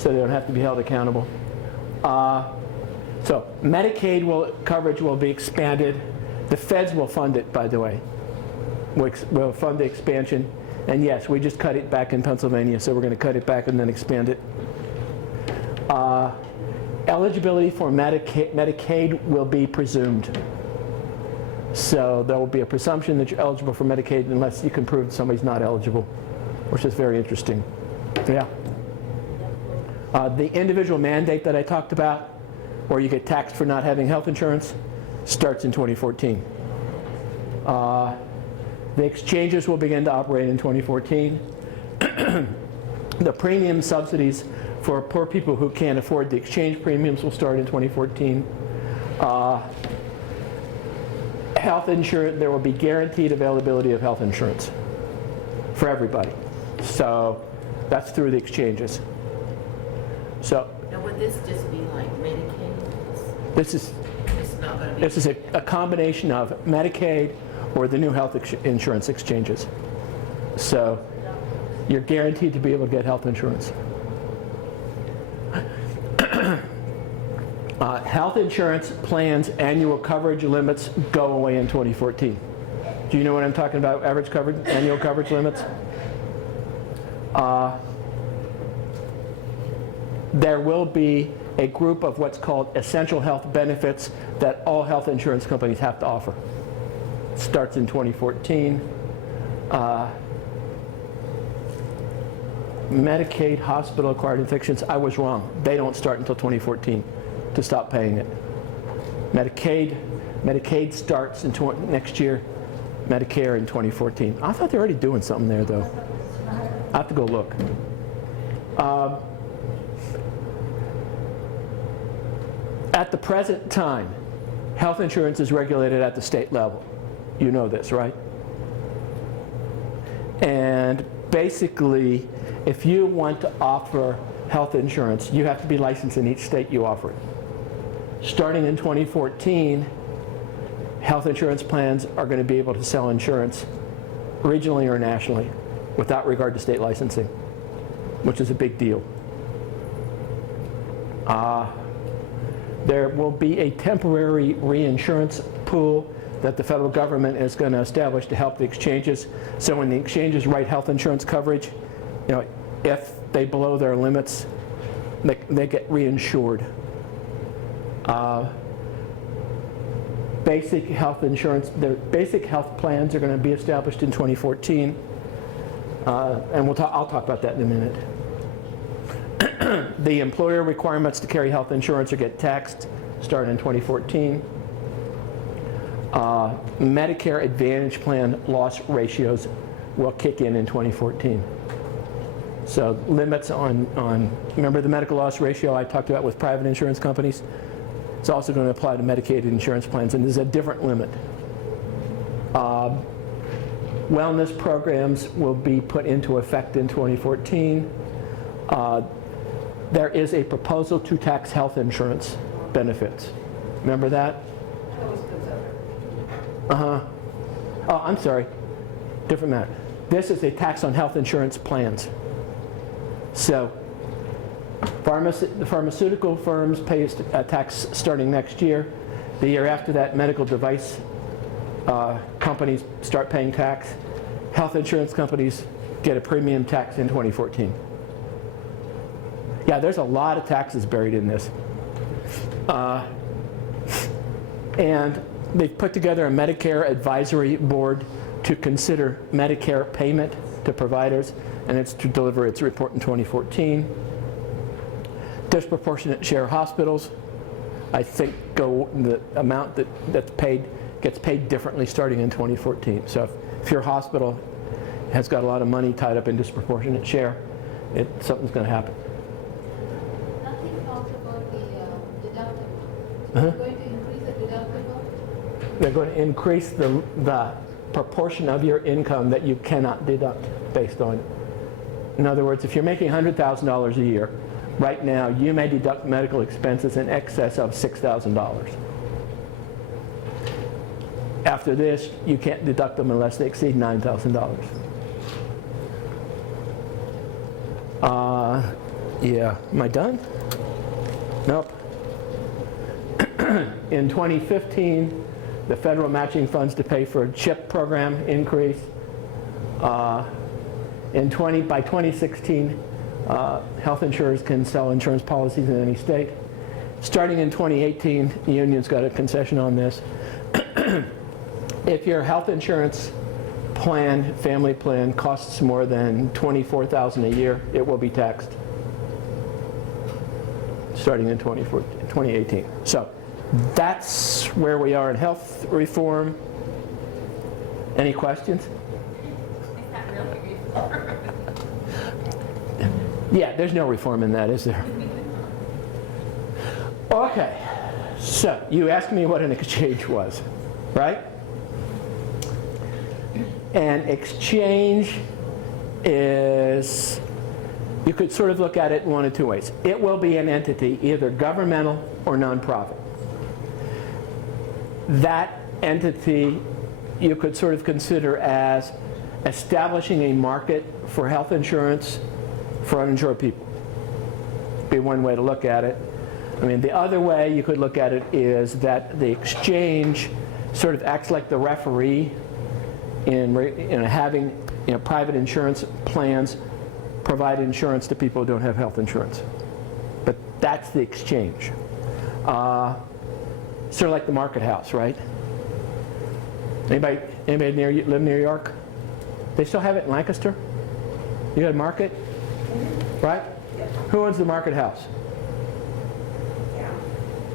so they don't have to be held accountable. So Medicaid coverage will be expanded. The feds will fund it, by the way. We'll fund the expansion. And yes, we just cut it back in Pennsylvania, so we're going to cut it back and then expand it. Eligibility for Medicaid will be presumed. So there will be a presumption that you're eligible for Medicaid unless you can prove somebody's not eligible, which is very interesting. Yeah. The individual mandate that I talked about, where you get taxed for not having health insurance, starts in 2014. The exchanges will begin to operate in 2014. The premium subsidies for poor people who can't afford the exchange premiums will start in 2014. Health insurance, there will be guaranteed availability of health insurance for everybody. So that's through the exchanges. So now would this just be like Medicaid? This is It's not going to be. This is a combination of Medicaid or the new health insurance exchanges. So you're guaranteed to be able to get health insurance. Health insurance plans annual coverage limits go away in 2014. Do you know what I'm talking about? Average coverage, annual coverage limits? There will be a group of what's called essential health benefits that all health insurance companies have to offer. Starts in 2014. Medicaid hospital acquired infections, I was wrong. They don't start until 2014 to stop paying it. Medicaid starts in next year, Medicare in 2014. I thought they were already doing something there though. I have to go look. At the present time, health insurance is regulated at the state level. You know this, right? And basically, if you want to offer health insurance, you have to be licensed in each state you offer it. Starting in 2014, health insurance plans are going to be able to sell insurance regionally or nationally without regard to state licensing, which is a big deal. There will be a temporary reinsurance pool that the federal government is going to establish to help the exchanges. So when the exchanges write health insurance coverage, you know, if they blow their limits, they get reinsured. Basic health insurance, their basic health plans are going to be established in 2014, and I'll talk about that in a minute. The employer requirements to carry health insurance or get taxed start in 2014. Medicare Advantage plan loss ratios will kick in 2014. So limits on remember the medical loss ratio I talked about with private insurance companies? It's also going to apply to Medicaid insurance plans, and there's a different limit. Wellness programs will be put into effect in 2014. There is a proposal to tax health insurance benefits. Remember that? Uh-huh. Oh, I'm sorry. Different matter. This is a tax on health insurance plans. So the pharmaceutical firms pay a tax starting next year. The year after that, medical device companies start paying tax. Health insurance companies get a premium tax in 2014. Yeah, there's a lot of taxes buried in this. And they've put together a Medicare advisory board to consider Medicare payment to providers, and it's to deliver its report in 2014. Disproportionate share hospitals, I think the amount that's paid gets paid differently starting in 2014. So if your hospital has got a lot of money tied up in disproportionate share, something's going to happen. Nothing talks about the deductible. Uh-huh. They're going to increase the deductible? They're going to increase the proportion of your income that you cannot deduct based on. In other words, if you're making $100,000 a year, right now you may deduct medical expenses in excess of $6,000. After this, you can't deduct them unless they exceed $9,000. Yeah, am I done? Nope. In 2015, the federal matching funds to pay for a CHIP program increase. By 2016, health insurers can sell insurance policies in any state. Starting in 2018, the union's got a concession on this. If your health insurance plan, family plan, costs more than $24,000 a year, it will be taxed. Starting in 2018. So that's where we are in health reform. Any questions? It's not really reform. Yeah, there's no reform in that, is there? Okay, so you asked me what an exchange was, right? An exchange is, you could sort of look at it in one of two ways. It will be an entity, either governmental or nonprofit. That entity you could sort of consider as establishing a market for health insurance for uninsured people. Be one way to look at it. I mean, the other way you could look at it is that the exchange sort of acts like the referee in having private insurance plans provide insurance to people who don't have health insurance. But that's the exchange. Sort of like the market house, right? Anybody live near New York? They still have it in Lancaster? You got a market? Right? Who owns the market house?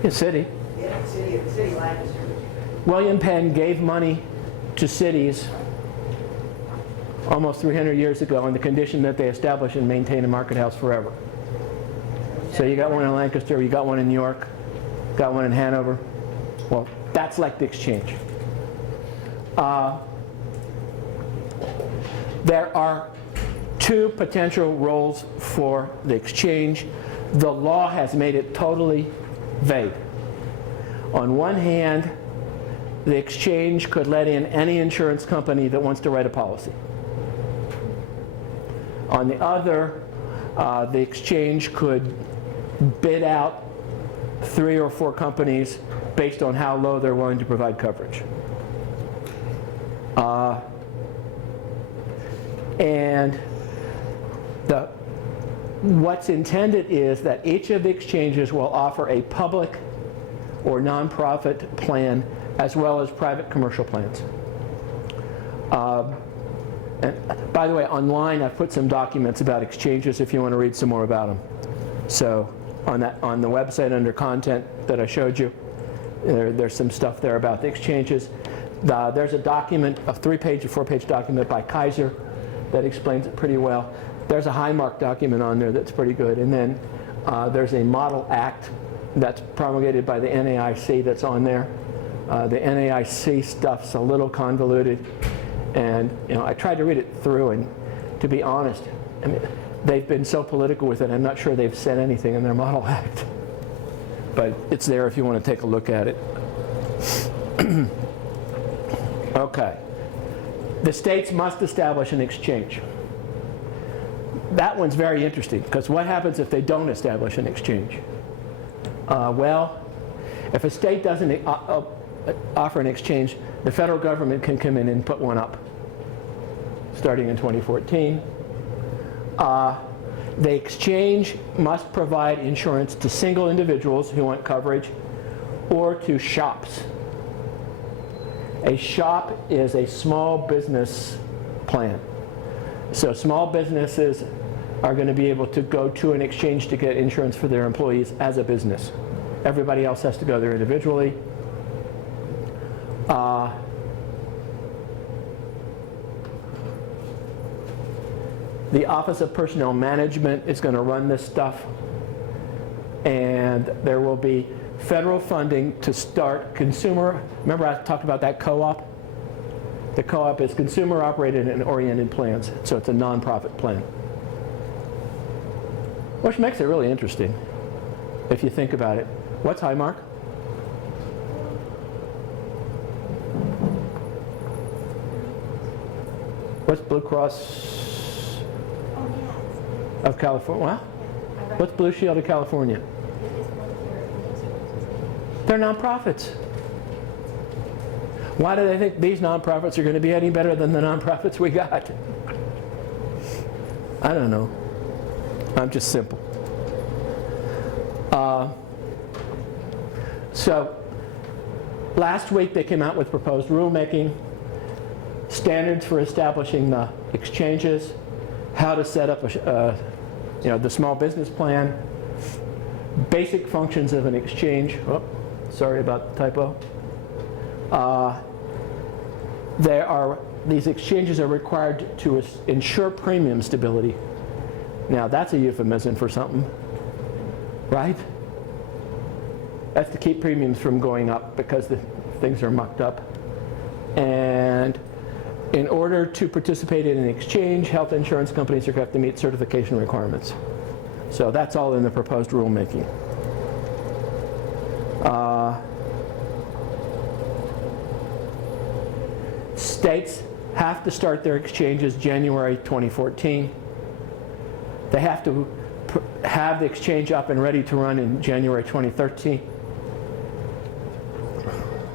The city. Yeah, city Lancaster. William Penn gave money to cities almost 300 years ago on the condition that they establish and maintain a market house forever. So you got one in Lancaster, you got one in New York, got one in Hanover. Well, that's like the exchange. There are two potential roles for the exchange. The law has made it totally vague. On one hand, the exchange could let in any insurance company that wants to write a policy. On the other, the exchange could bid out 3 or 4 companies based on how low they're willing to provide coverage. And what's intended is that each of the exchanges will offer a public or nonprofit plan as well as private commercial plans. And by the way, online I've put some documents about exchanges if you want to read some more about them. So on the website under content that I showed you, there's some stuff there about the exchanges. There's a document, a 3-page or 4-page document by Kaiser that explains it pretty well. There's a Highmark document on there that's pretty good. And then there's a model act that's promulgated by the NAIC that's on there. The NAIC stuff's a little convoluted. And I tried to read it through, and to be honest, I mean, they've been so political with it, I'm not sure they've said anything in their model act. But it's there if you want to take a look at it. Okay. The states must establish an exchange. That one's very interesting, because what happens if they don't establish an exchange? Well, if a state doesn't offer an exchange, the federal government can come in and put one up, starting in 2014. The exchange must provide insurance to single individuals who want coverage or to shops. A shop is a small business plan. So small businesses are going to be able to go to an exchange to get insurance for their employees as a business. Everybody else has to go there individually. The Office of Personnel Management is going to run this stuff, and there will be federal funding to start consumer. Remember I talked about that co-op? The co-op is consumer operated and oriented plans, so it's a nonprofit plan. Which makes it really interesting if you think about it. What's Highmark? What's Blue Cross of California? Well, What's Blue Shield of California? They're nonprofits. Why do they think these nonprofits are going to be any better than the nonprofits we got? I don't know. I'm just simple. So last week they came out with proposed rulemaking, standards for establishing the exchanges, how to set up the small business plan, basic functions of an exchange. Oh, sorry about the typo. These exchanges are required to ensure premium stability. Now that's a euphemism for something, right? That's to keep premiums from going up because the things are mucked up. And in order to participate in an exchange, health insurance companies are going to have to meet certification requirements. So that's all in the proposed rulemaking. States have to start their exchanges January 2014. They have to have the exchange up and ready to run in January 2013.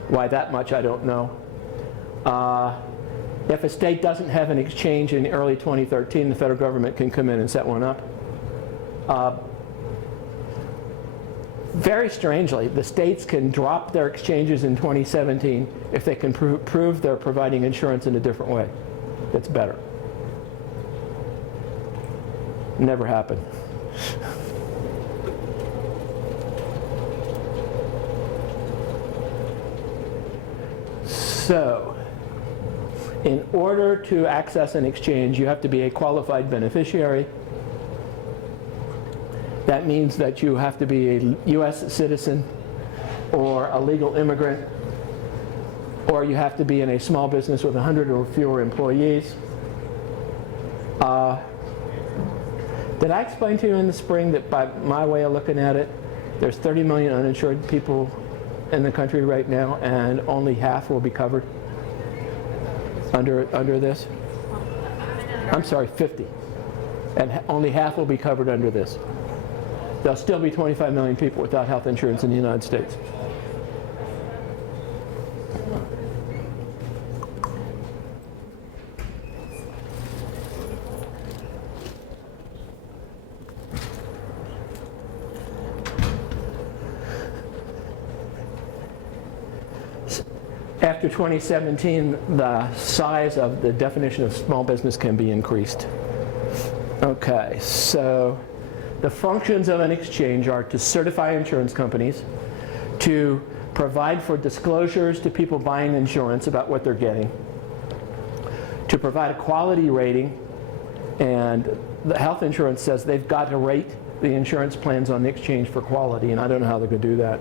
Why that much, I don't know. If a state doesn't have an exchange in early 2013, the federal government can come in and set one up. Very strangely, the states can drop their exchanges in 2017 if they can prove they're providing insurance in a different way that's better. Never happened. So, in order to access an exchange, you have to be a qualified beneficiary. That means that you have to be a U.S. citizen or a legal immigrant, or you have to be in a small business with 100 or fewer employees. Did I explain to you in the spring that by my way of looking at it, there's 30 million uninsured people in the country right now, and only half will be covered under this? I'm sorry, 50. And only half will be covered under this. There'll still be 25 million people without health insurance in the United States. After 2017, the size of the definition of small business can be increased. Okay, so the functions of an exchange are to certify insurance companies, to provide for disclosures to people buying insurance about what they're getting, to provide a quality rating, and the health insurance says they've got to rate the insurance plans on the exchange for quality, and I don't know how they're going to do that.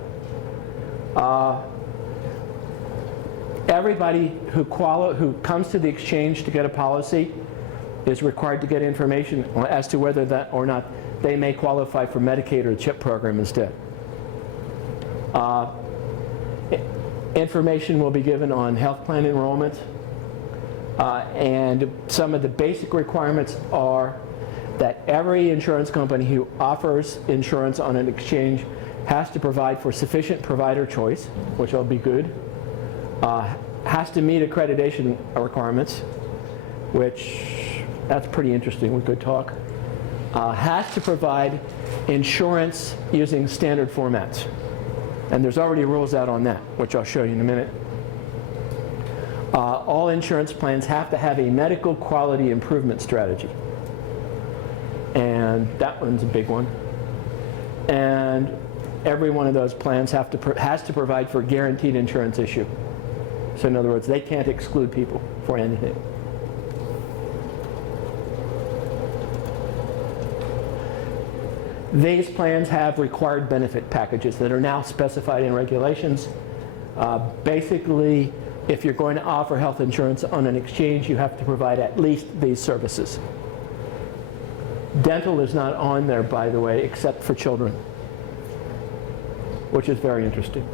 Everybody who comes to the exchange to get a policy is required to get information as to whether that or not they may qualify for Medicaid or the CHIP program instead. Information will be given on health plan enrollment, and some of the basic requirements are that every insurance company who offers insurance on an exchange has to provide for sufficient provider choice, which will be good, has to meet accreditation requirements, which that's pretty interesting, we could talk. Has to provide insurance using standard formats. And there's already rules out on that, which I'll show you in a minute. All insurance plans have to have a medical quality improvement strategy. And that one's a big one. And every one of those plans has to provide for guaranteed insurance issue. So in other words, they can't exclude people for anything. These plans have required benefit packages that are now specified in regulations. Basically, if you're going to offer health insurance on an exchange, you have to provide at least these services. Dental is not on there, by the way, except for children, which is very interesting.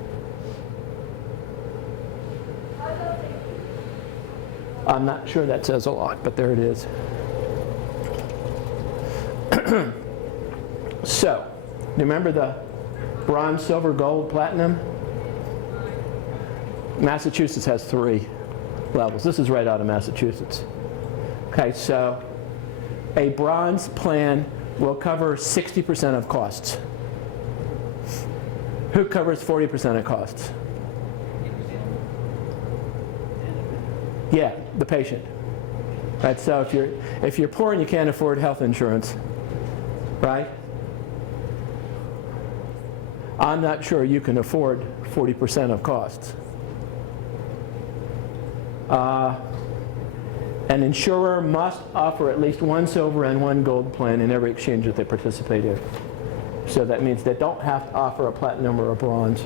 I'm not sure that says a lot, but there it is. So, remember the bronze, silver, gold, platinum? Massachusetts has 3 levels. This is right out of Massachusetts. Okay, so a bronze plan will cover 60% of costs. Who covers 40% of costs? Yeah, the patient. Right, so if you're poor and you can't afford health insurance, right? I'm not sure you can afford 40% of costs. An insurer must offer at least 1 silver and 1 gold plan in every exchange that they participate in. So that means they don't have to offer a platinum or a bronze.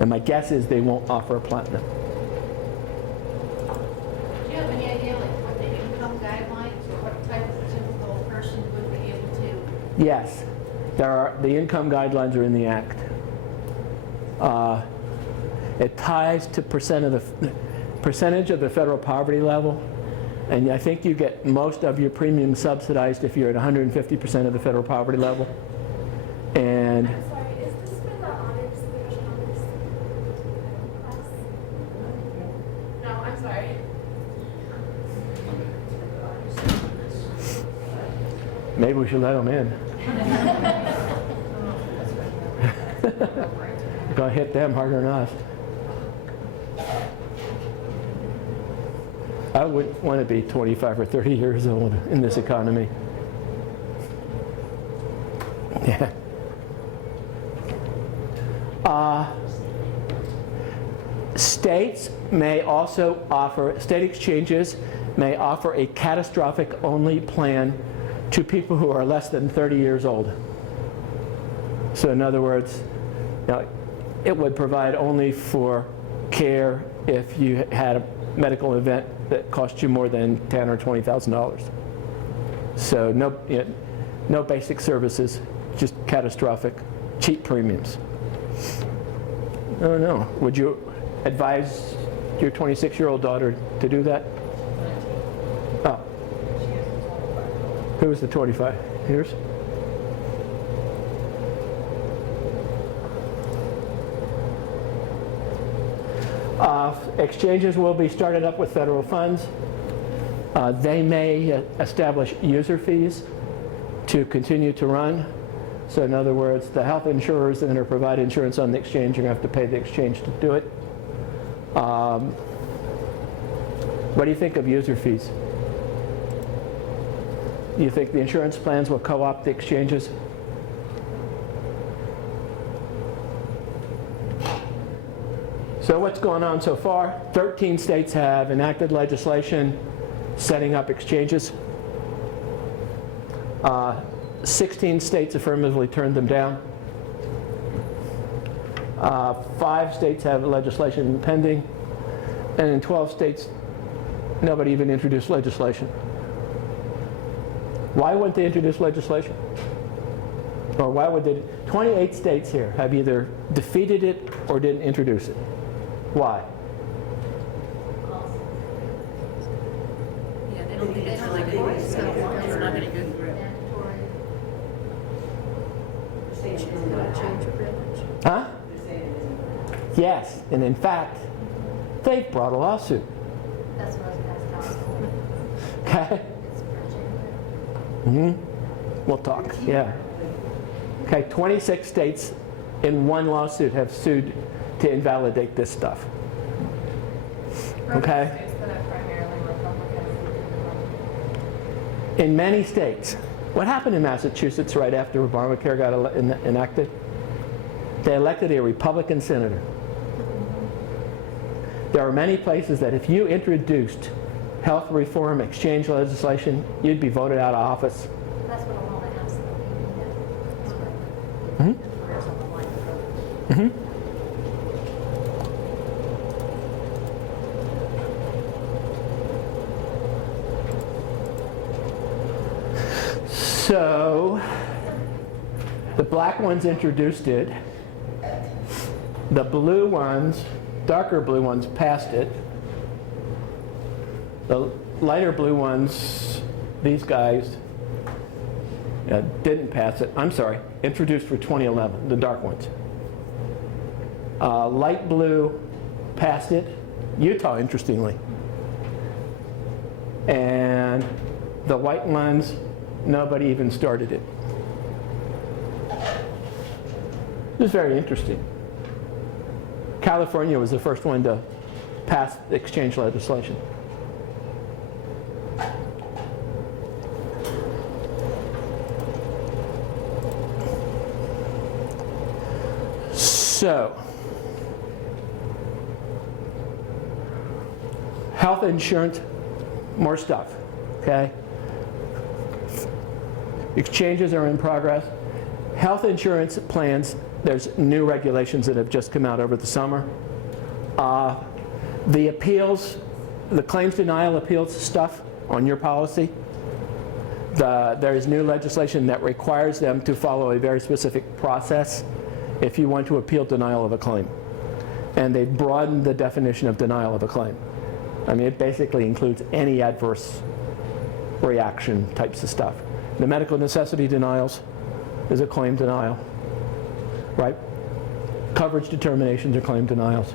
And my guess is they won't offer a platinum. Do you have any idea, like, what the income guidelines, or what type of typical person would be able to? Yes, the income guidelines are in the Act. It ties to percentage of the federal poverty level, and I think you get most of your premium subsidized if you're at 150% of the federal poverty level. And I'm sorry, is this for the honors, British honors class? No, I'm sorry. maybe we should let them in. Gonna hit them harder than us. I wouldn't want to be 25 or 30 years old in this economy. Yeah. States may also offer, state exchanges may offer a catastrophic only plan to people who are less than 30 years old. So in other words, it would provide only for care if you had a medical event that cost you more than $10,000 or $20,000. So no basic services, just catastrophic, cheap premiums. I don't know. Would you advise your 26-year-old daughter to do that? Oh. Who was the 25? Yours? Exchanges will be started up with federal funds. They may establish user fees to continue to run. So in other words, the health insurers that are provide insurance on the exchange are going to have to pay the exchange to do it. What do you think of user fees? You think the insurance plans will co-opt the exchanges? So what's going on so far? 13 states have enacted legislation setting up exchanges. 16 states affirmatively turned them down. 5 states have legislation pending. And in 12 states, nobody even introduced legislation. Why wouldn't they introduce legislation? Or why would they? 28 states here have either defeated it or didn't introduce it. Why? Yeah, they don't think it's really good. It's not very good. Huh? Yes, and in fact, they've brought a lawsuit. That's what I was going to ask. Okay? It's for Mm-hmm. We'll talk, yeah. Okay, 26 states in one lawsuit have sued to invalidate this stuff. Okay? States that are primarily Republican. In many states. What happened in Massachusetts right after Obamacare got enacted? They elected a Republican senator. There are many places that if you introduced health reform exchange legislation, you'd be voted out of office. That's what I want to ask them. Mhm. Mm-hmm. So, the black ones introduced it. The blue ones, darker blue ones, passed it. The lighter blue ones, these guys, Didn't pass it. I'm sorry. Introduced for 2011, the dark ones. Light blue passed it. Utah, interestingly. And the white ones, nobody even started it. This is very interesting. California was the first one to pass exchange legislation. So, health insurance, more stuff, okay? Exchanges are in progress. Health insurance plans, there's new regulations that have just come out over the summer. The appeals, the claims denial appeals stuff on your policy, there is new legislation that requires them to follow a very specific process if you want to appeal denial of a claim. And they've broadened the definition of denial of a claim. I mean, it basically includes any adverse reaction types of stuff. The medical necessity denials is a claim denial, right? Coverage determinations are claim denials.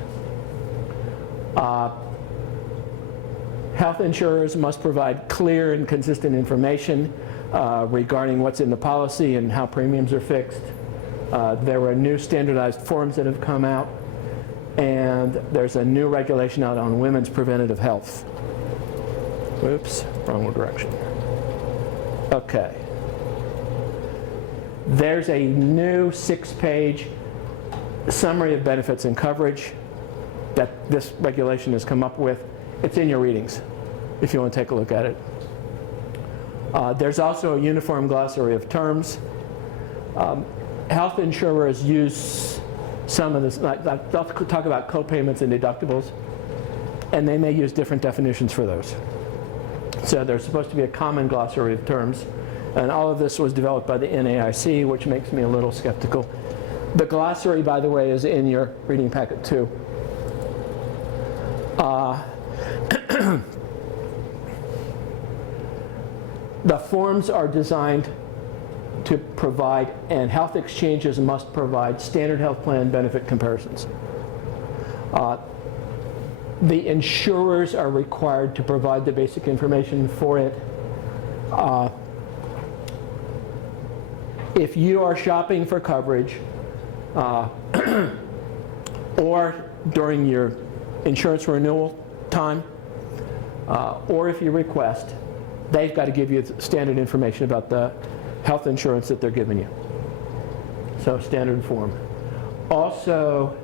Health insurers must provide clear and consistent information regarding what's in the policy and how premiums are fixed. There were new standardized forms that have come out, and there's a new regulation out on women's preventative health. Whoops, wrong direction. Okay. There's a new 6-page summary of benefits and coverage that this regulation has come up with. It's in your readings if you want to take a look at it. There's also a uniform glossary of terms. Health insurers use some of this, they'll talk about co-payments and deductibles, and they may use different definitions for those. So there's supposed to be a common glossary of terms, and all of this was developed by the NAIC, which makes me a little skeptical. The glossary, by the way, is in your reading packet too. The forms are designed to provide, and health exchanges must provide, standard health plan benefit comparisons. The insurers are required to provide the basic information for it. If you are shopping for coverage, or during your insurance renewal time, or if you request, they've got to give you standard information about the health insurance that they're giving you. So standard form. Also,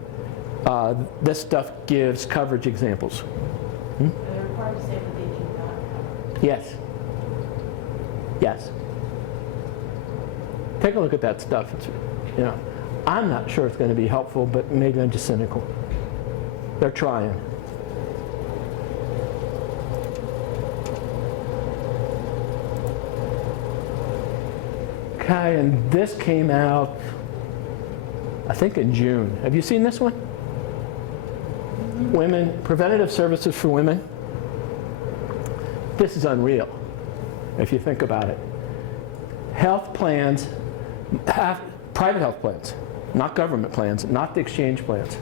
this stuff gives coverage examples. They're required to say that they do not cover. Yes. Yes. Take a look at that stuff. It's, you know, I'm not sure it's going to be helpful, but maybe I'm just cynical. They're trying. Okay, and this came out, I think in June. Have you seen this one? Women, preventative services for women. This is unreal, if you think about it. Health plans, private health plans, not government plans, not the exchange plans,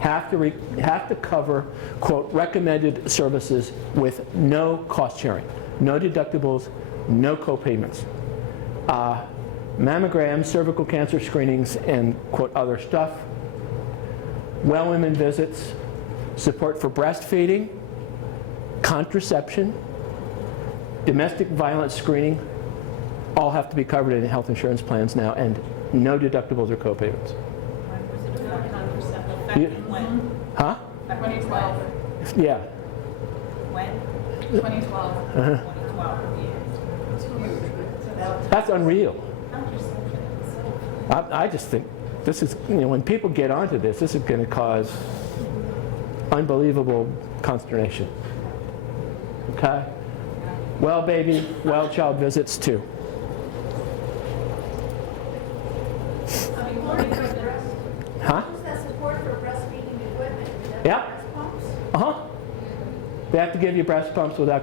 have to cover, quote, recommended services with no cost sharing, no deductibles, no co-payments. Mammograms, cervical cancer screenings, and, quote, other stuff. Well women visits, support for breastfeeding, contraception, domestic violence screening, all have to be covered in health insurance plans now, and no deductibles or co-payments. Effective when? Huh? 2012. Yeah. When? Uh-huh. 2012. 2012, yeah. That's unreal. Contraception. I just think this is, you know, when people get onto this is going to cause unbelievable consternation. Okay? Well baby, well child visits too. Huh? Who's that support for breastfeeding equipment? Is that Yeah. breast pumps? Uh-huh. They have to give you breast pumps without